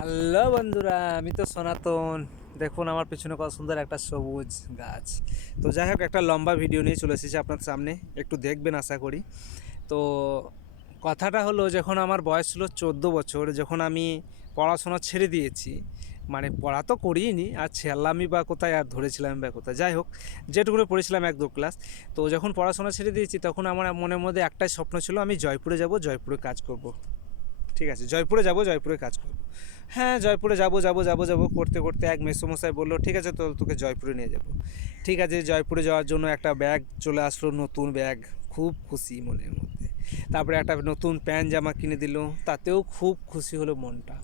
Hello বন্ধুরা, আমি তো সনাতন। দেখুন, আমার পেছনে কত সুন্দর একটা সবুজ গাছ। তো যাই হোক, একটা লম্বা ভিডিও নিয়ে চলে এসেছি আপনার সামনে। একটু দেখবেন, আশা করি। তো কথাটা হলো, যখন আমার বয়স ছিল চোদ্দ বছর, যখন আমি পড়াশোনা ছেড়ে দিয়েছি মানে পড়া তো করিনি, আর ছেড়লামই বা কোথায় আর ধরেছিলাম বা কোথায়, যাই হোক যেটুকু পড়েছিলাম এক দু ক্লাস তো যখন পড়াশোনা ছেড়ে দিয়েছি, তখন আমার মনের মধ্যে একটাই স্বপ্ন ছিল, আমি জয়পুরে যাব, জয়পুরে কাজ করব। ঠিক আছে, জয়পুরে যাব, জয়পুরে কাজ করব। হ্যাঁ জয়পুরে যাব যাব যাব যাব, করতে করতে এক মেসোমশাই বলল, ঠিক আছে, তো তোকে জয়পুরে নিয়ে যাব। ঠিক আছে, জয়পুরে যাওয়ার জন্য একটা ব্যাগ চলে আসলো, নতুন ব্যাগ, খুব খুশি মনের মধ্যে। তারপরে একটা নতুন প্যান্ট জামা কিনে দিল, তাতেও খুব খুশি হলো মনটা।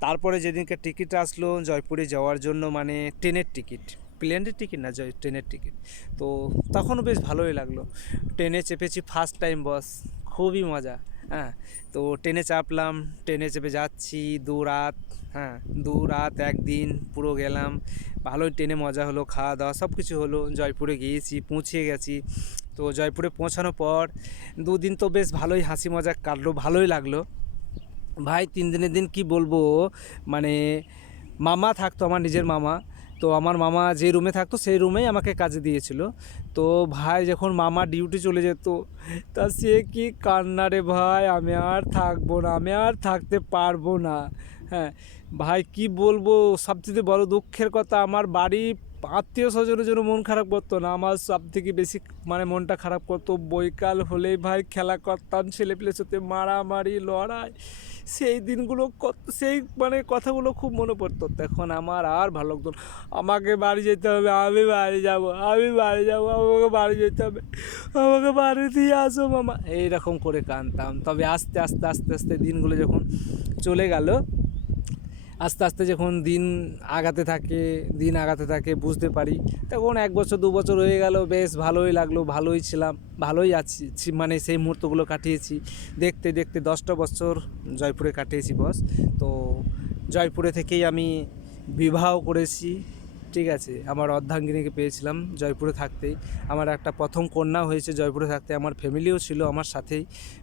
তারপরে যেদিনকে টিকিট আসলো, জয়পুরে যাওয়ার জন্য মানে ট্রেনের টিকিট, প্লেনের টিকিট না, জয়, ট্রেনের টিকিট। তো তখনও বেশ ভালোই লাগল। ট্রেনে চেপেছি ফার্স্ট টাইম বস খুবই মজা। হ্যাঁ তো ট্রেনে চাপলাম, ট্রেনে চেপে যাচ্ছি, দু রাত হ্যাঁ দু রাত, একদিন, পুরো গেলাম। ভালোই ট্রেনে মজা হলো খাওয়া দাওয়া সব কিছু হলো। জয়পুরে গিয়েছি, পৌঁছে গেছি। তো জয়পুরে পৌঁছানোর পর দুদিন তো বেশ ভালোই হাসি মজা কাটলো, ভালোই লাগল। ভাই তিন দিনের দিন কি বলব? মানে মামা থাকতো, আমার নিজের মামা। তো আমার মামা যে রুমে থাকতো, সেই রুমেই আমাকে কাজে দিয়েছিল। তো ভাই যখন মামা ডিউটি চলে যেত, তা সে কি কান্না রে ভাই, আমি আর থাকব না, আমি আর থাকতে পারব না। হ্যাঁ ভাই কি বলব, সবচেয়ে বড় দুঃখের কথা, আমার বাড়ি আত্মীয় স্বজনের জন্য মন খারাপ করতো না। আমার সব থেকে বেশি মানে মনটা খারাপ করতো বৈকাল হলেই ভাই খেলা করতাম, ছেলেপিলের সাথে মারামারি, লড়াই। সেই দিনগুলো সেই মানে কথাগুলো খুব মনে পড়তো। তখন আমার আর ভালো লাগতো। আমাকে বাড়ি যেতে হবে, আমি বাড়ি যাব, আমি বাড়ি যাব, আমাকে বাড়ি যেতে হবে, আমাকে বাড়ি দিয়ে আসো মামা। এইরকম করে কানতাম তবে আস্তে আস্তে আস্তে আস্তে দিনগুলো যখন চলে গেল আস্তে আস্তে যখন দিন আগাতে থাকে, দিন আগাতে থাকে, বুঝতে পারি, তখন এক বছর, দু বছর হয়ে গেল, বেশ ভালোই লাগল, ভালোই ছিলাম, ভালোই আছি মানে সেই মুহূর্তগুলো কাটিয়েছি। দেখতে দেখতে দশটা বছর জয়পুরে কাটিয়েছি বস তো জয়পুরে থেকেই আমি বিবাহ করেছি, ঠিক আছে? আমার অর্ধাঙ্গিনীকে পেয়েছিলাম জয়পুরে থাকতেই। আমার একটা প্রথম কন্যা হয়েছে জয়পুরে থাকতে, আমার ফ্যামিলিও ছিল, আমার সাথেই।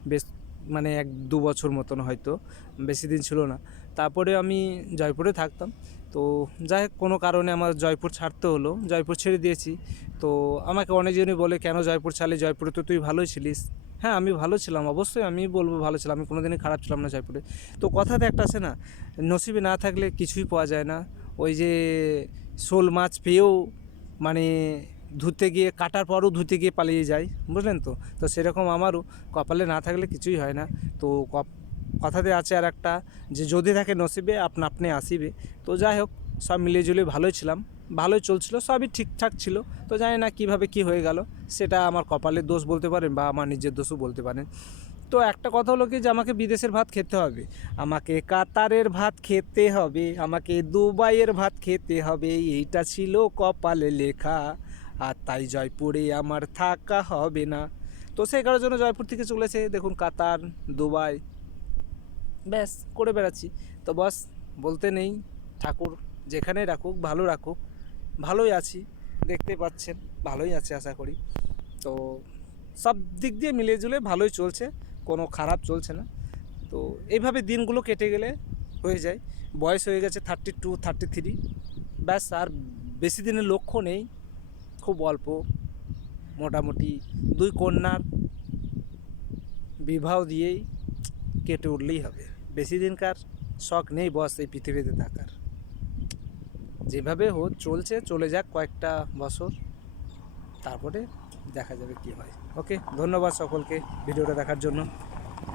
বেশ মানে এক দু বছর মতন হয়তো, বেশি দিন ছিল না। তারপরে আমি জয়পুরে থাকতাম। তো যাই হোক, কোনো কারণে আমার জয়পুর ছাড়তে হলো। জয়পুর ছেড়ে দিয়েছি। তো আমাকে অনেকজনই বলে, কেন জয়পুর ছাড়লি? জয়পুরে তো তুই ভালোই ছিলিস। হ্যাঁ আমি ভালো ছিলাম, অবশ্যই আমি বলব ভালো ছিলাম। আমি কোনোদিনই খারাপ ছিলাম না জয়পুরে। তো কথাতে একটা আছে না, নসিবে না থাকলে কিছুই পাওয়া যায় না। ওই যে শোল মাছ পেয়েও মানে ধুতে গিয়ে, কাটার পরও ধুতে গিয়ে পালিয়ে যায়, বুঝলেন তো? তো সেরকম আমারও, কপালে না থাকলে কিছুই হয় না। তো কপ, কথাতে আছে আর একটা যে যদি থাকে নসিবে আপনা আপনি আসিবে। তো যাই হোক, সব মিলিয়ে ঝুলিয়ে ভালোই ছিলাম। ভালোই চলছিল, সবই ঠিকঠাক ছিল। তো জানি না কীভাবে কি হয়ে গেল, সেটা আমার কপালের দোষ বলতে পারেন বা আমার নিজের দোষও বলতে পারেন। তো একটা কথা হলো কি, যে আমাকে বিদেশের ভাত খেতে হবে। আমাকে কাতারের ভাত খেতে হবে, আমাকে দুবাইয়ের ভাত খেতে হবে। এইটা ছিল কপালে লেখা। আর তাই জয়পুরে আমার থাকা হবে না। তো সেই কারণের জন্য জয়পুর থেকে চলেছে দেখুন কাতার, দুবাই, ব্যাস, করে বেড়াচ্ছি। তো বস, বলতে নেই, ঠাকুর যেখানে রাখুক, ভালো রাখুক, ভালোই আছি, দেখতে পাচ্ছেন, ভালোই আছে আশা করি। তো সব দিক দিয়ে মিলিয়ে জুলে ভালোই চলছে, কোনো খারাপ চলছে না। তো এইভাবে দিনগুলো কেটে গেলে হয়ে যায়। বয়স হয়ে গেছে থার্টি টু থার্টি থ্রি ব্যাস, আর বেশি দিনের লক্ষ্য নেই। খুব অল্প, মোটামুটি দুই কন্যার বিবাহ দিয়েই কেটে উঠলেই হবে। বেশি দিনকার শখ নেই বস এই পৃথিবীতে থাকার। যেভাবে হো চলছে, চলে যাক কয়েকটা বছর, তারপরে দেখা যাবে কি হয়। ওকে, ধন্যবাদ সকলকে ভিডিওটা দেখার জন্য।